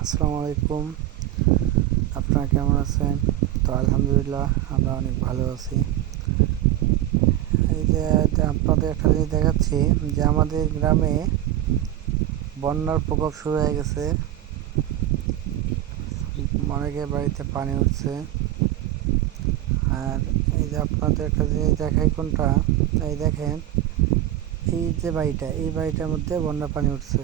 আসসালামু আলাইকুম। আপনারা কেমন আছেন? তো আলহামদুলিল্লাহ, আমরা অনেক ভালো আছি। এই যে আপনাদের একটা জিনিস দেখাচ্ছি, যে আমাদের গ্রামে বন্যার প্রকোপ শুরু হয়ে গেছে। অনেকের বাড়িতে পানি উঠছে আর এই যে আপনাদের একটা জিনিস দেখাই কোনটা? এই দেখেন এই যে বাড়িটা এই বাড়িটার মধ্যে বন্যার পানি উঠছে।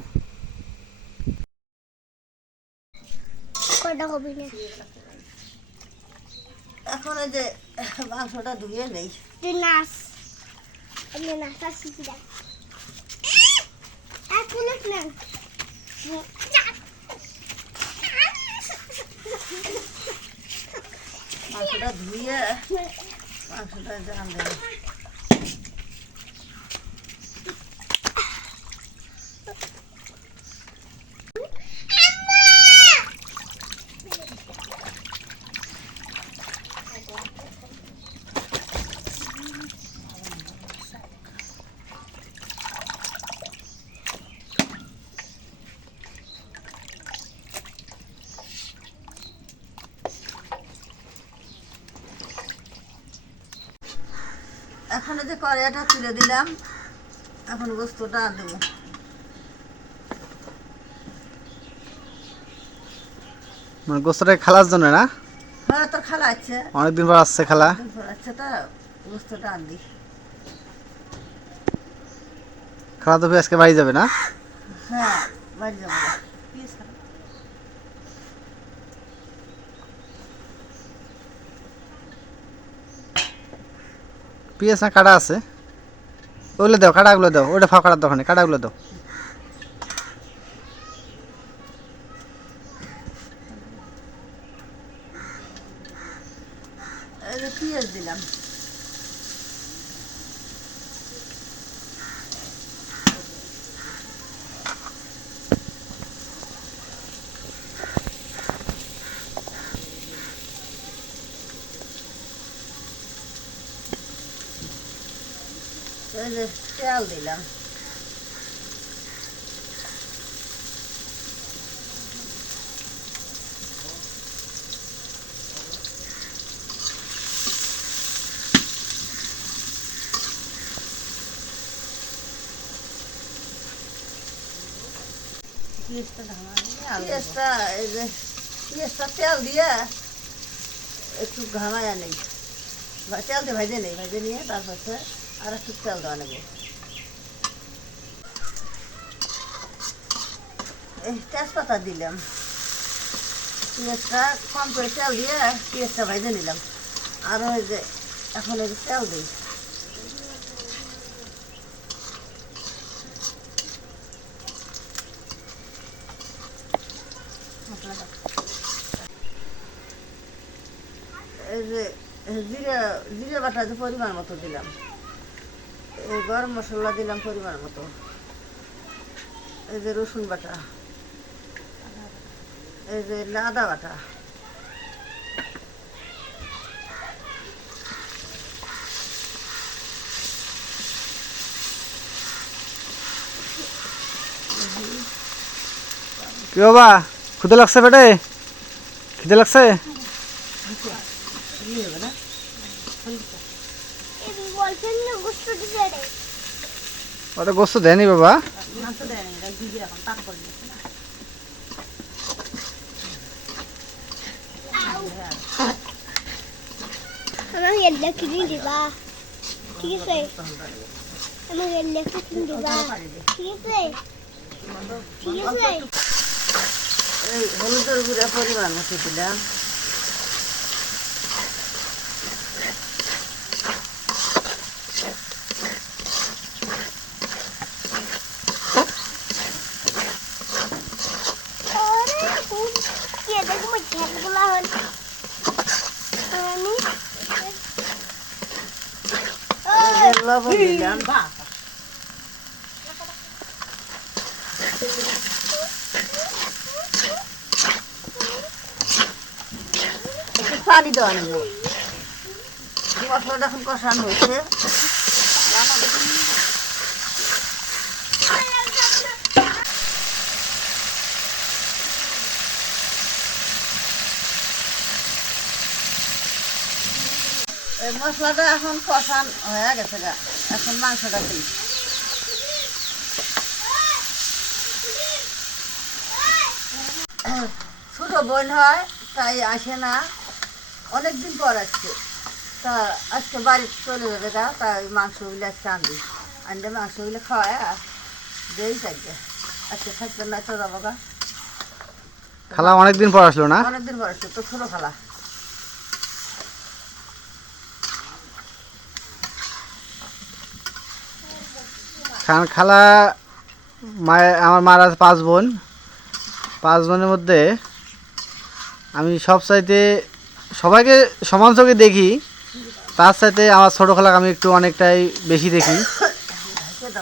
এখন ওই যে মাংসটা ধুয়ে নেই। তুই নাচ। আমি নাচা শিখি দেখ এক মিনিট না মাংসটা ধুয়ে মাংসটা জান দেবে এখন যে কড়াইটা তুলে দিলাম। এখন গোস্তটা দেবো। মানে গোস্তটা খালার জন্য না? হ্যাঁ তোর খালা আছে। অনেকদিন পর আসছে খালা। আছে তা গোস্তটা আনবি খালা তো আজকে বাড়ি যাবে না? হ্যাঁ বাড়ি যাব। পিঁয়াজ না কাটা আছে। ওগুলো দাও কাটাগুলো দাও, ওটা ফাঁকা কাটার দোকানে কাটাগুলো দাও। পেঁয়াজ দিলাম। তেল দিলাম। পেঁয়াজটা এই যে তেল দিয়ে একটু ঘামায়া নেই। তেল দিয়ে ভাজে নেই, ভাজে নিয়ে তারপর আর একটু তেল দেওয়া নেব। তেজপাতা দিলাম। পেঁয়াজটা কম করে তেল দিয়ে পেঁয়াজটা ভাজে নিলাম। আর ওই যে এখন এই তেল দিই। জিরে জিরে বাটা পরিমাণ মতো দিলাম। এই গরম মশলা দিলাম পরিমাণ মতো। এই যে রসুন বাটা, এই যে আদা বাটা। কি বাবা ক্ষুদে লাগছে বেটে খিদে লাগছে দিয়ে দেবে না এই বলছেন না গোস্ত দিবে রে ওটা গোস্ত দেয়নি বাবা? এল্লা কিনে দিবা। ঠিক আছে? আমার এল্লা কিনে দিবা। ঠিক আছে? ঠিক আছে? এই হলুদের গুঁড়া পরিমাণ মতো দিলাম আরে খুব কে দেখো খেলগুলা হল আমি এই যে লবণ দিলাম পানি দেওয়া নেব মশলাটা এখন কষানো হয়েছে মশলাটা এখন কষান হয়ে গেছে গা এখন মাংসটা দিই। ছোট বোন হয় তাই আসে না। অনেক দিন পর আসছে। তা আজকে বাড়ি চলে যাবে তা তাই মাংসগুলো আজকে আনবি। আনলে মাংসগুলো খাওয়ায় দেই থাকবে। আজকে থাকবে না তো যাব গা খালা অনেকদিন পর আসলো না? অনেকদিন পর আসছে তো ছোটো খালা। কারণ খালা মায়ের আমার মার আছে পাঁচ বোন। পাঁচ বোনের মধ্যে আমি সব চাইতে সবাইকে সমান চোখে দেখি, তার সাথে আমার ছোটো খালাকে আমি একটু অনেকটাই বেশি দেখি।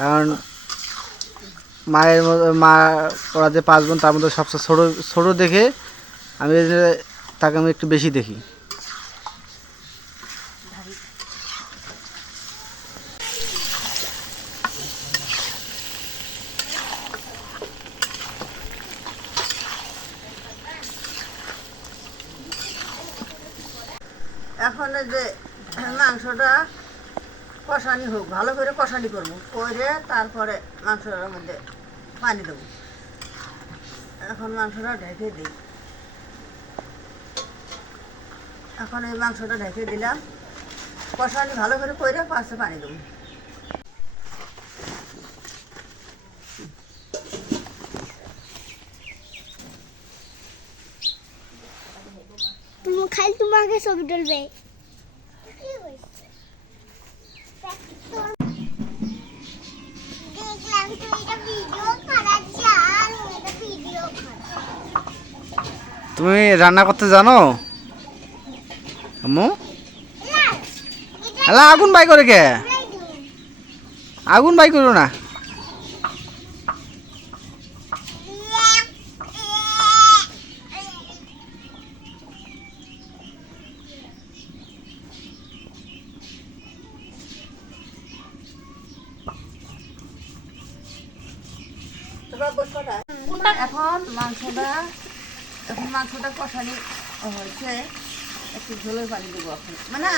কারণ মায়ের মা, ওরা যে পাঁচ বোন, তার মধ্যে সবচেয়ে ছোটো ছোটো দেখে আমি তাকে আমি একটু বেশি দেখি এখন এই যে মাংসটা কষানি হোক ভালো করব। করে তারপরে মাংসটার মধ্যে পানি দেবো। এখন মাংসটা ঢেকে দিই। এখন এই মাংসটা ঢেকে দিলাম। কষানি ভালো করে করে পাশে পানি দেবো। খালি তোমাকে ছবি তুলবে দেখলাম তুই এটা ভিডিও করাচ্ছি আর এটা ভিডিও তুমি রান্না করতে জানো? আম্মু? হ্যালো আগুন বাই করে কে? আগুন বাই করো না। এখন মাংসটা এখন মাংসটা কষানি হয়েছে একটু ঝোলের পানি দেবো এখন। মানে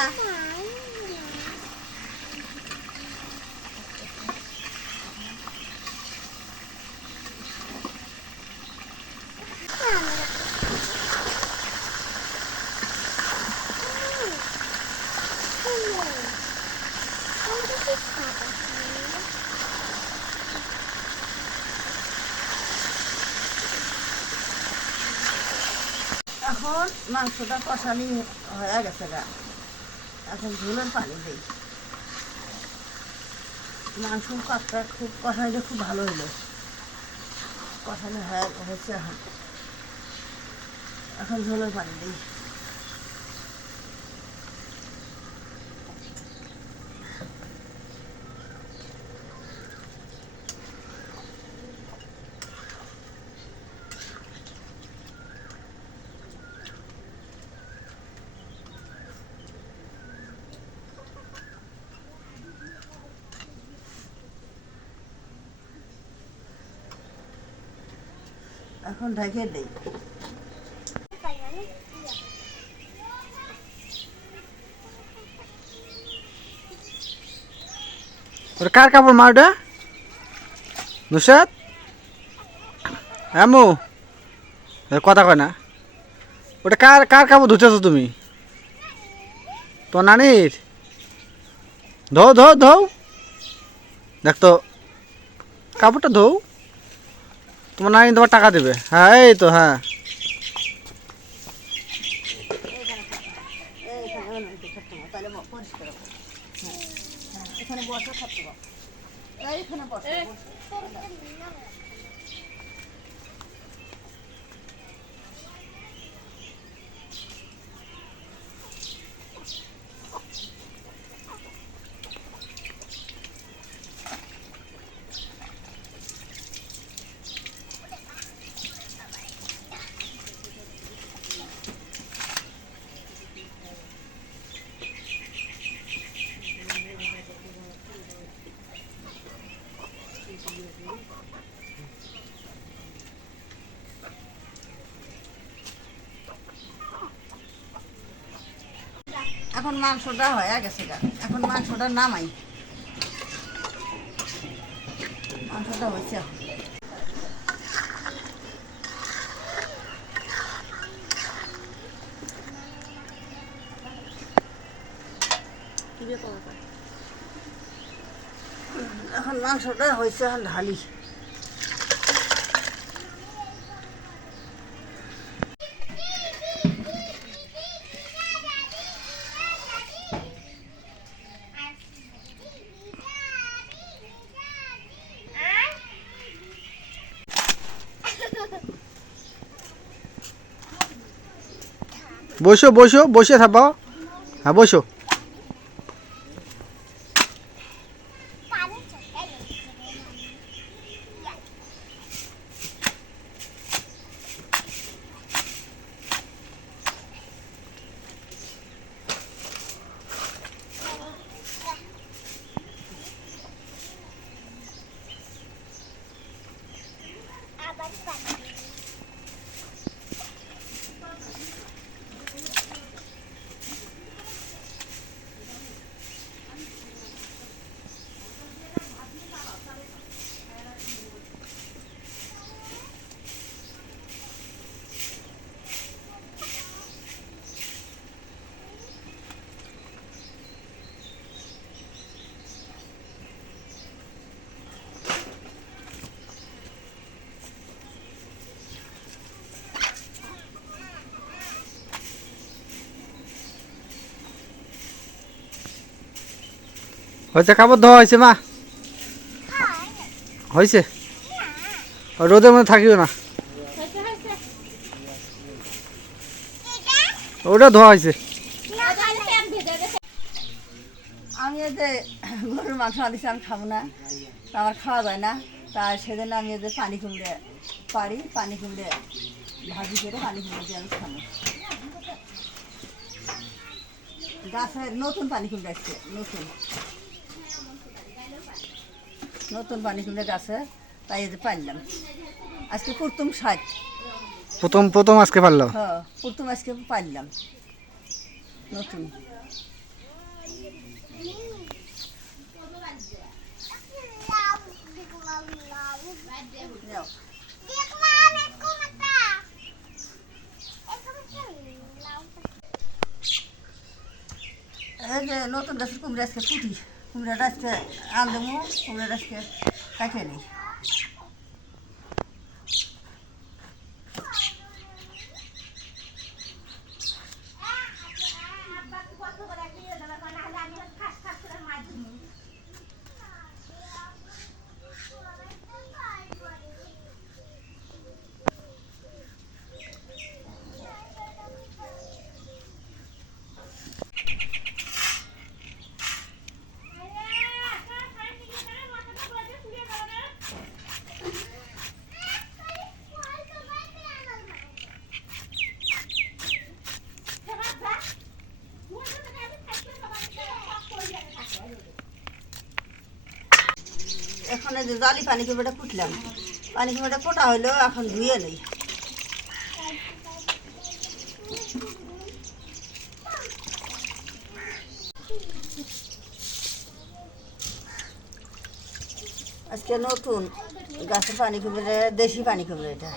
এখন মাংসটা কষানি হয়ে গেছে গা। এখন ঝোলের পানি দিই। মাংস কাকটা খুব কষাইলে খুব ভালো হলো কষানি হয়ে, হয়েছে এখন। এখন ঝোলের পানি দিই এখন ঢেকে দিই। কার কাপড় মা ওটা? নুসাদ হ্যাঁ কথা কয় না। ওটা কার কার কাপড় ধুতেছো তুমি? তো নানির? ধো ধো ধো। দেখ তো, কাপড়টা ধো। তোমার নানি তোমার টাকা দেবে। হ্যাঁ এই তো হ্যাঁ। এখানে বসা থাকতে এখন মাংসটা হয়ে গেছে গা। এখন মাংসটা নামাই। মাংসটা হয়েছে এখন। মাংসটা হয়েছে এখন ঢালি। বসো বসো বসে থাকো। হ্যাঁ বসো। হয়েছে কাপড় ধোয়া হয়েছে মা? হয়েছে? রোদের মধ্যে থাকিও না। ওটা ধোয়া হয়েছে। আমি যে গরুর মাংস আনিছি, আমি খাব না। আমার খাওয়া যায় না। তা সেজন্য আমি যে পানি কুমড়ে পারি, পানি কুমড়ে ভাজি করে পানি কুমড়ে দিয়ে আমি খাব। গাছের নতুন পানি কুমড়ে আসছে, নতুন। নতুন পানি কুমড়ে গাছে তাই যে পারলাম আজকে কুর্তুম ষাট প্রথম প্রথম আজকে পারল? হ্যাঁ কুর্তুম আজকে পারলাম নতুন। এই যে নতুন গাছের কুমড়া আজকে ফুটি কুমড়াটা আজকে আনলামও কুমড়াটা আজকে কাটিয়ে নিই। এখন এই যে জালি পানি কুমড়াটা কুটলাম পানি কুমড়াটা কোটা হইল, এখন ধুয়ে নেই। আজকে নতুন গাছের পানি কুমড়ে দেশি পানি কুমড়ে এটা?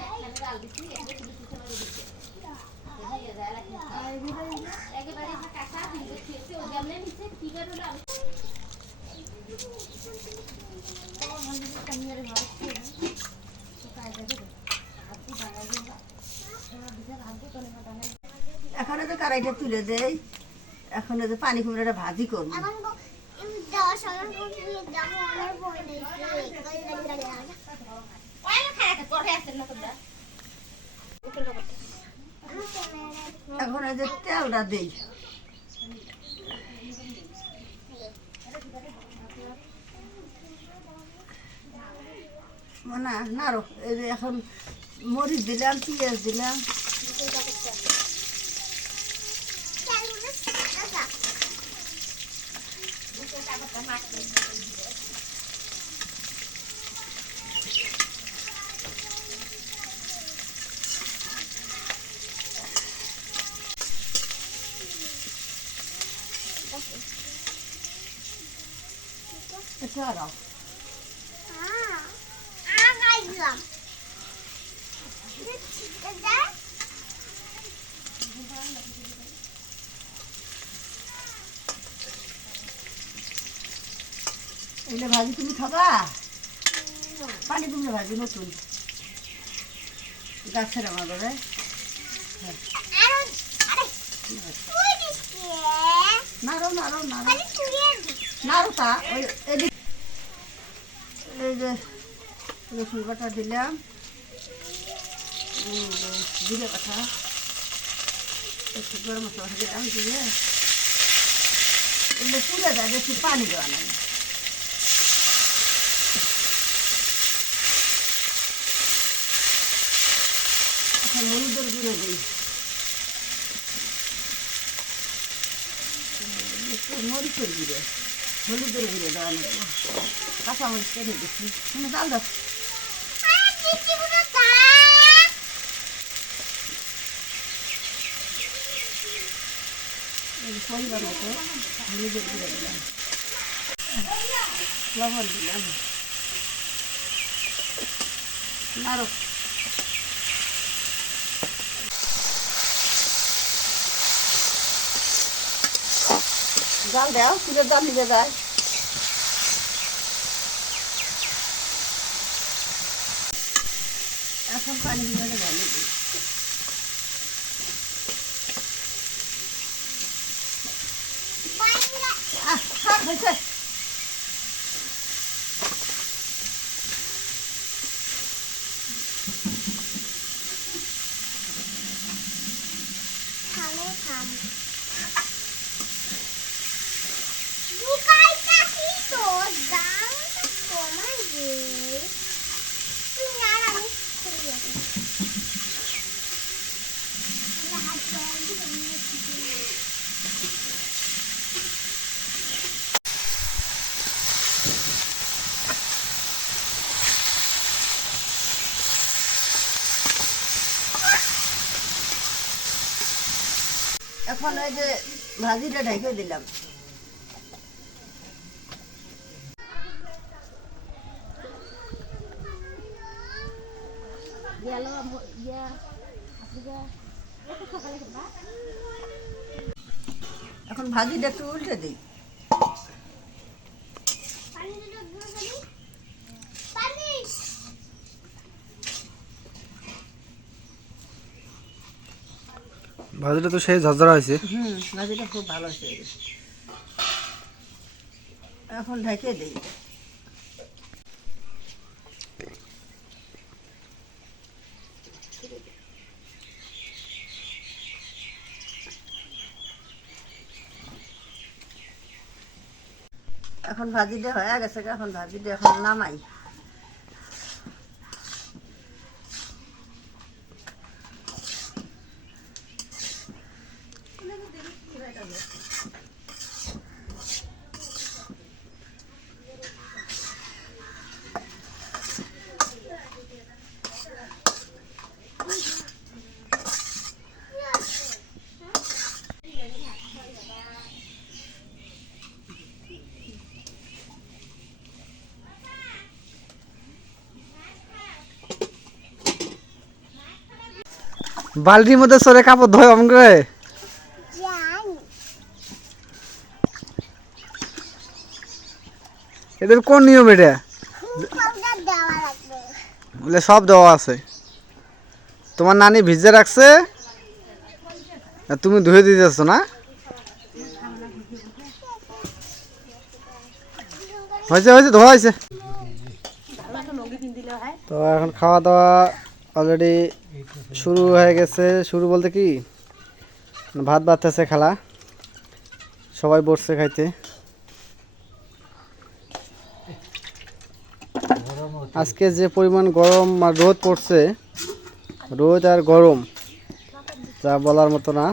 এখন যে কড়াইটা তুলে দেই। এখন যে পানি কুমড়াটা ভাজি করব। এখন যে তেলটা দেই। না না এই যে এখন মরিচ দিলাম পেঁয়াজ দিলাম। 这掉着。啊啊！孩子，你起个来。এগুলো ভাজি তুমি খাবা? পানি তুমি ভাজি, নতুন। গাছের আমার ঘরে দিছি নাড়ো নাড়ো নাড়ো। নাড়ো তা ওই এই যে রসুন বাটা দিলাম। জিরে বাটা। একটু গরম মশলা দিলাম, দিয়ে এগুলো যায় বেশি পানি দেওয়া নাই এখন হলুদের গুঁড়ো দিই একটু মরিচের গুঁড়ো হলুদের গুঁড়ো দেওয়া নেই কাঁচা কেটে দিচ্ছি তুমি জাল দাও লবণ দিলাম নাড়ো জাল দাও তুলে জাল নিয়ে যায় এখন পানি দিয়ে জাল দিই বাইরে আহ থাক হয়েছে খালে খাম দুকাইটা কি তো দাম কমাই দে তুই আর আমি করে যাব হাত জল দিয়ে এখন ওই যে ভাজিটা ঢেকে দিলাম। এখন ভাজিটা একটু উল্টে দিই পানি দিলে দুধ খাবি পানি ভাজিটা তো সেই ঝরঝরা হয়েছে। হুম, ভাজিটা খুব ভালো হয়েছে। এখন ঢেকে দিই। এখন ভাজিটা হয়ে গেছে এখন ভাজিটা এখন নামাই। বালতির মধ্যে সরে কাপড় ধোয় করে। এদের কোন নিয়ম এটা? বলে সব দেওয়া আছে। তোমার নানি ভিজে রাখছে তুমি ধুয়ে দিতেছ না? হয়েছে হয়েছে ধোয়া হয়েছে। তো এখন খাওয়া দাওয়া অলরেডি শুরু হয়ে গেছে। শুরু বলতে কি? ভাত বাড়তেছে খেলা। সবাই বসছে খাইতে। আজকে যে পরিমাণ গরম আর রোদ পড়ছে, রোদ আর গরম, যা বলার মতো না।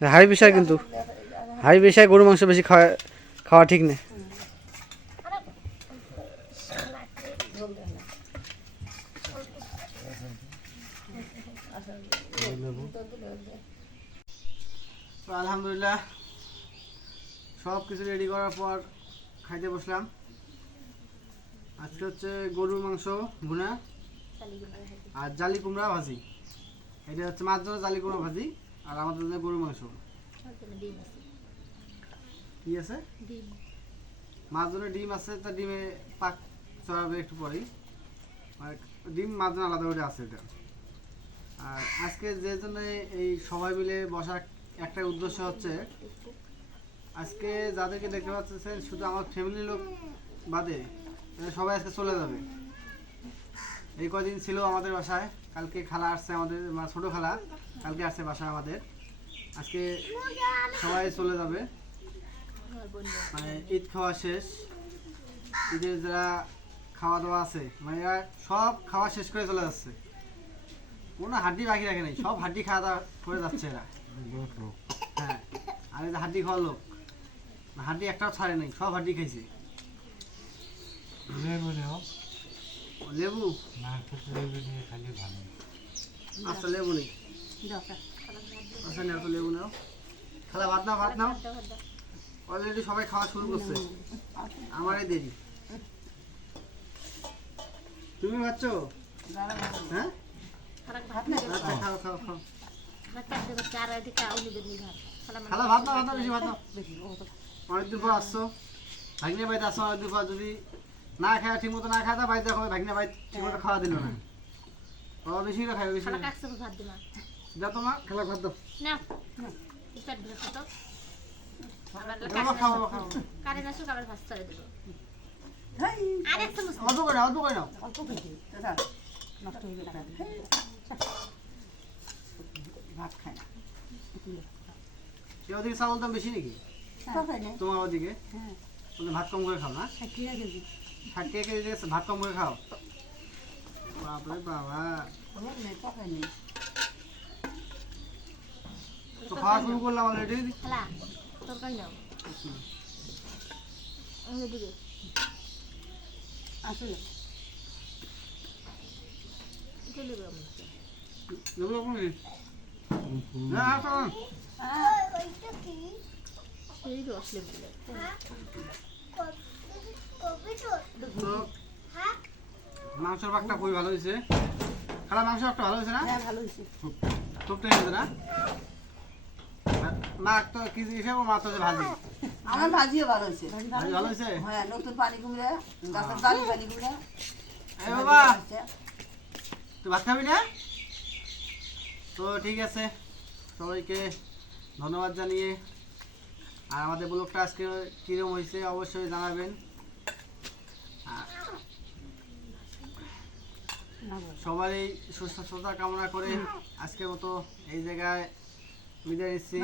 হাই প্রেশার কিন্তু। হাই প্রেশার গরু মাংস বেশি খাওয়া খাওয়া ঠিক নেই তো আলহামদুলিল্লাহ সব কিছু রেডি করার পর খাইতে আজকে হচ্ছে গরুর মাংস ভুনা আর জালি কুমড়া ভাজি। এটা হচ্ছে মাছ জন্য জালি কুমড়া ভাজি আর আমাদের জন্য গরুর মাংস। কি আছে? মাছ জন্য ডিম আছে তা ডিমে পাক চড়াবে একটু পরেই। আর ডিম মাছ আলাদা করে আছে এটা। আর আজকে যে জন্য এই সবাই মিলে বসার একটা উদ্দেশ্য হচ্ছে আজকে যাদেরকে দেখতে পাচ্ছেন, শুধু আমার ফ্যামিলির লোক বাদে সবাই আজকে চলে যাবে। এই কদিন ছিল আমাদের বাসায়, কালকে খালা আসছে আমাদের মানে ছোটো খালা, কালকে আসছে বাসায় আমাদের। আজকে সবাই চলে যাবে। মানে ঈদ খাওয়া শেষ, ঈদের যারা খাওয়া দাওয়া আছে মানে এরা সব খাওয়া শেষ করে চলে যাচ্ছে। কোনো হাড্ডি বাকি রাখে নাই, সব হাড্ডি খাওয়া দাওয়া করে যাচ্ছে এরা। হ্যাঁ আর হাড্ডি খাওয়া লোক। হাড্ডি একটাও ছাড়ে নাই সব হাড্ডি খাইছে। লেবু আচ্ছা লেবু? নেই। আচ্ছা নাও তো লেবু নাও। খালা ভাত নাও ভাত নাও। অলরেডি সবাই খাওয়া শুরু করছে। আমারই দেরি। তুমি খাচ্ছ হ্যাঁ? আচ্ছা খাও খাও খাও। খালা ভাত নাও ভাত নাও বেশি ভাত নাও। অনেকদিন পর আসছো। ভাগ্নে বাড়িতে আসছো অনেকদিন পর যদি না খায় ঠিক মতো না খায় তা বাড়িতে দেখো ভাগ্নে বাড়ি ঠিক মতো খাওয়া দিল না। ও বেশি করে খাই বেশি করে। দাও তোমার খেলা ভাত দাও। বাবা খাও বাবা খাও। অল্প করে অল্প করে নাও অল্প খেতে নষ্ট হয়ে যাবে। ভাত খায় না। এ ওদিকে চাউল দাম বেশি নাকি? তোমার ওদিকে? হ্যাঁ। ওদের ভাত কম করে খাও না? ষাট টাকা কেজি। ষাট টাকা কেজি ভাত কম করে খাও? বাপরে বাবা। তো খাওয়া শুরু করলাম অলরেডি আসলে? না, হ্যাঁ মাংসের ভাগটা খুবই ভালো হয়েছে। খালা মাংস একটা ভালো হয়েছে না? হ্যাঁ ভালো হয়েছে। হয়েছে না? মা তো কি হিসেবে মা তো ভাজি। আমার ভাজিও ভালো হয়েছে। ভাজি ভালো হয়েছে? হ্যাঁ নতুন পানি কুমড়া গাছের ডালি পানি কুমড়া। এ বাবা! তুই ভাত খাবি না? তো ঠিক আছে। সবাইকে ধন্যবাদ জানিয়ে আর আমাদের ব্লগটা আজকে কীরকম হয়েছে অবশ্যই জানাবেন। সবাই সবারই সুস্থতা কামনা করে আজকের মতো এই জায়গায় বিদায় নিচ্ছি।